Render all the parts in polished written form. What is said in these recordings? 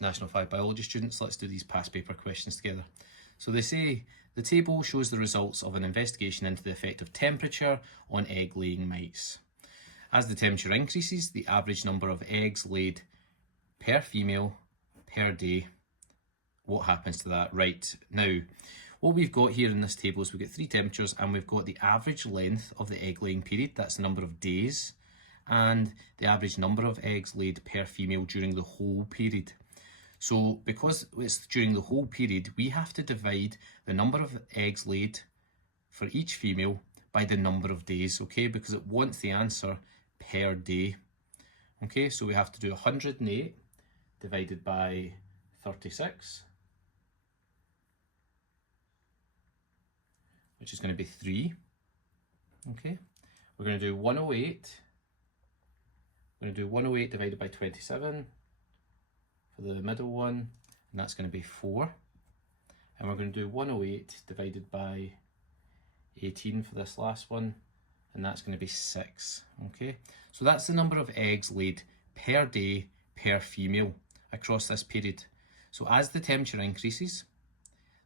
National 5 biology students, let's do these past paper questions together. So they say, the table shows the results of an investigation into the effect of temperature on egg-laying mice. As the temperature increases, the average number of eggs laid per female per day. What happens to that? Right, now, what we've got here in this table is we've got 3 temperatures and we've got the average length of the egg-laying period, that's the number of days, and the average number of eggs laid per female during the whole period. So because it's during the whole period, we have to divide the number of eggs laid for each female by the number of days, okay, because it wants the answer per day. Okay, so we have to do 108 divided by 36, which is going to be 3. Okay, we're going to do 108. We're going to do 108 divided by 27 for the middle one, and that's going to be 4. And we're going to do 108 divided by 18 for this last one, and that's going to be 6. Okay, so that's the number of eggs laid per day per female across this period. So as the temperature increases,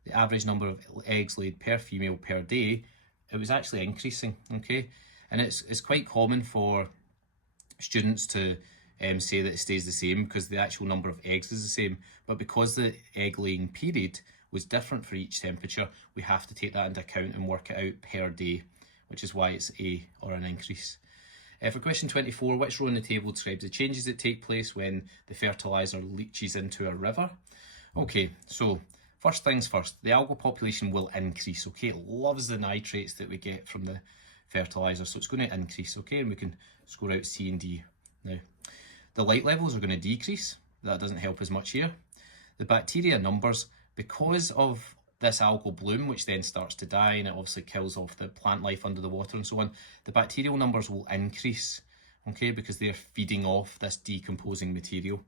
the average number of eggs laid per female per day, it was actually increasing, okay? And it's quite common for students to say that it stays the same because the actual number of eggs is the same, but because the egg laying period was different for each temperature, we have to take that into account and work it out per day, which is why it's A, or an increase. For question 24, which row in the table describes the changes that take place when the fertiliser leaches into a river? Okay, so first things first, the algal population will increase, okay? It loves the nitrates that we get from the fertiliser, so it's going to increase, okay? And we can score out C and D. Now, the light levels are going to decrease. That doesn't help as much here. The bacteria numbers, because of this algal bloom, which then starts to die and it obviously kills off the plant life under the water and so on, the bacterial numbers will increase, okay, because they're feeding off this decomposing material.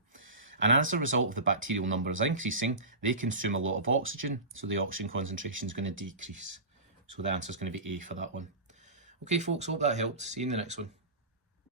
And as a result of the bacterial numbers increasing, they consume a lot of oxygen, so the oxygen concentration is going to decrease. So the answer is going to be A for that one. Okay folks, hope that helped. See you in the next one.